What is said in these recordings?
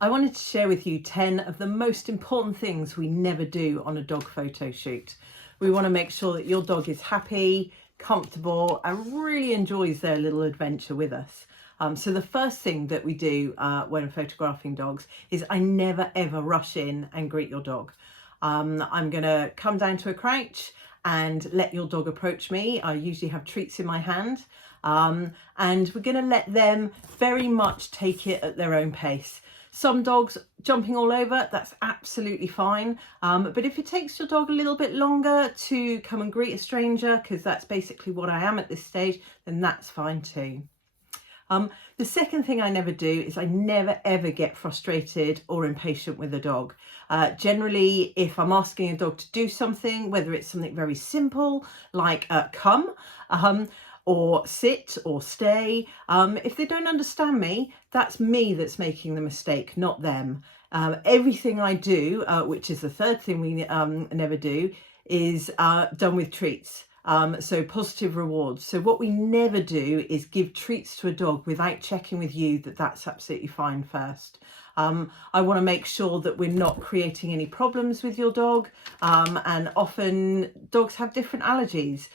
I wanted to share with you 10 of the most important things we never do on a dog photo shoot. We want to make sure that your dog is happy, comfortable, and really enjoys their little adventure with us. So the first thing that we do when photographing dogs is I never ever rush in and greet your dog. I'm going to come down to a crouch and let your dog approach me. I usually have treats in my hand, and we're going to let them very much take it at their own pace. Some dogs jumping all over, that's absolutely fine. But if it takes your dog a little bit longer to come and greet a stranger, because that's basically what I am at this stage, then that's fine too. The second thing I never do is I never ever get frustrated or impatient with a dog. Generally, if I'm asking a dog to do something, whether it's something very simple like come, or sit or stay, if they don't understand me, that's me that's making the mistake, not them. Everything I do, which is the third thing we never do, is done with treats. So positive rewards. So what we never do is give treats to a dog without checking with you that that's absolutely fine first. I want to make sure that we're not creating any problems with your dog, and often dogs have different allergies.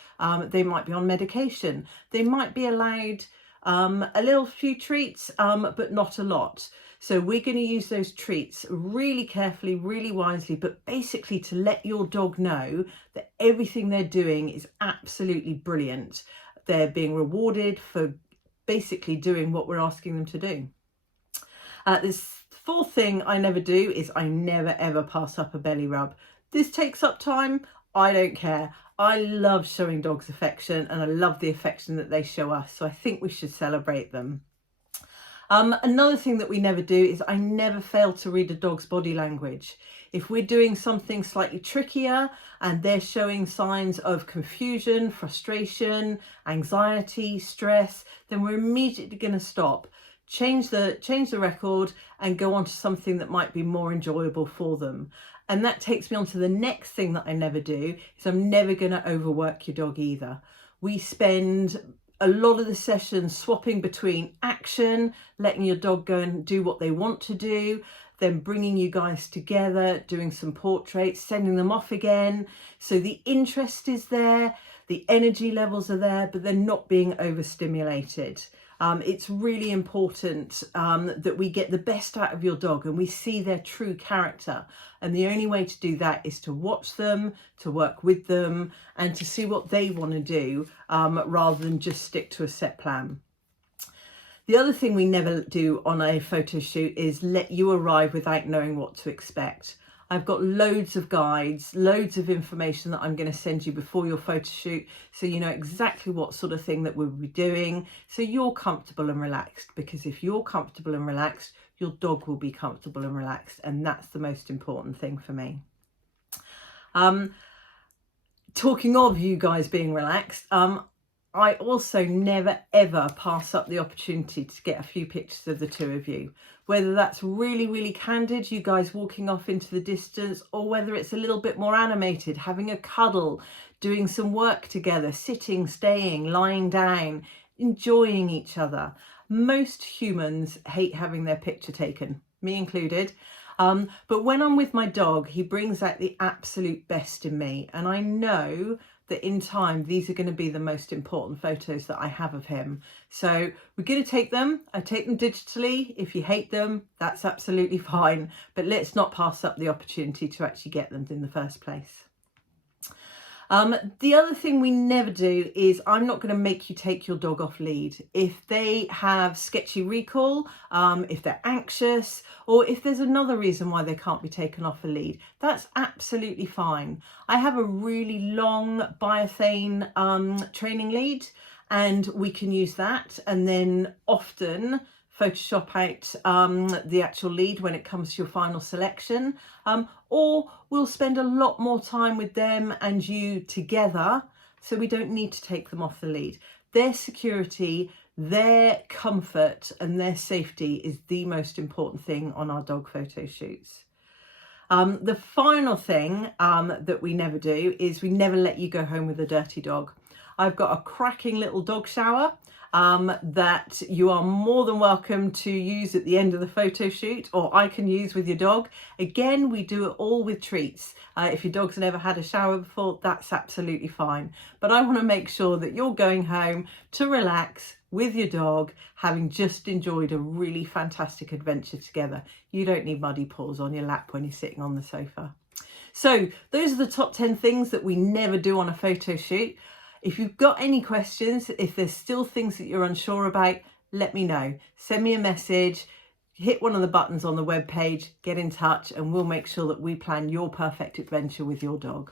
They might be on medication. They might be allowed a little few treats, but not a lot. So we're going to use those treats really carefully, really wisely, but basically to let your dog know that everything they're doing is absolutely brilliant. They're being rewarded for basically doing what we're asking them to do. This fourth thing I never do is I never ever pass up a belly rub. This takes up time. I don't care. I love showing dogs affection, and I love the affection that they show us. So I think we should celebrate them. Another thing that we never do is I never fail to read a dog's body language. If we're doing something slightly trickier and they're showing signs of confusion, frustration, anxiety, stress, then we're immediately going to stop, change the record and go on to something that might be more enjoyable for them. And that takes me on to the next thing that I never do, is I'm never going to overwork your dog either. We spend a lot of the sessions swapping between action, letting your dog go and do what they want to do, then bringing you guys together, doing some portraits, sending them off again. So the interest is there, the energy levels are there, but they're not being overstimulated. It's really important that we get the best out of your dog and we see their true character. And the only way to do that is to watch them, to work with them, and to see what they want to do, rather than just stick to a set plan. The other thing we never do on a photo shoot is let you arrive without knowing what to expect. I've got loads of guides, loads of information that I'm going to send you before your photo shoot, so you know exactly what sort of thing that we'll be doing, so you're comfortable and relaxed. Because if you're comfortable and relaxed, your dog will be comfortable and relaxed, and that's the most important thing for me. Talking of you guys being relaxed, I also never ever pass up the opportunity to get a few pictures of the two of you, whether that's really candid, you guys walking off into the distance, or whether it's a little bit more animated, having a cuddle, doing some work together, sitting, staying, lying down, enjoying each other. Most humans hate having their picture taken, me included. But when I'm with my dog, he brings out the absolute best in me, and I know that in time these are going to be the most important photos that I have of him. So we're going to take them. I take them digitally. If you hate them, that's absolutely fine, but let's not pass up the opportunity to actually get them in the first place. The other thing we never do is I'm not going to make you take your dog off lead. If they have sketchy recall, if they're anxious, or if there's another reason why they can't be taken off a lead, that's absolutely fine. I have a really long biothane training lead, and we can use that, and then often Photoshop out the actual lead when it comes to your final selection, or we'll spend a lot more time with them and you together, so we don't need to take them off the lead. Their security, their comfort and their safety is the most important thing on our dog photo shoots. The final thing that we never do is we never let you go home with a dirty dog. I've got a cracking little dog shower. that you are more than welcome to use at the end of the photo shoot, or I can use with your dog. Again, we do it all with treats. If your dog's never had a shower before, that's absolutely fine. But I want to make sure that you're going home to relax with your dog, having just enjoyed a really fantastic adventure together. You don't need muddy paws on your lap when you're sitting on the sofa. So those are the top 10 things that we never do on a photo shoot. If you've got any questions, if there's still things that you're unsure about, let me know. Send me a message, hit one of the buttons on the webpage, get in touch, and we'll make sure that we plan your perfect adventure with your dog.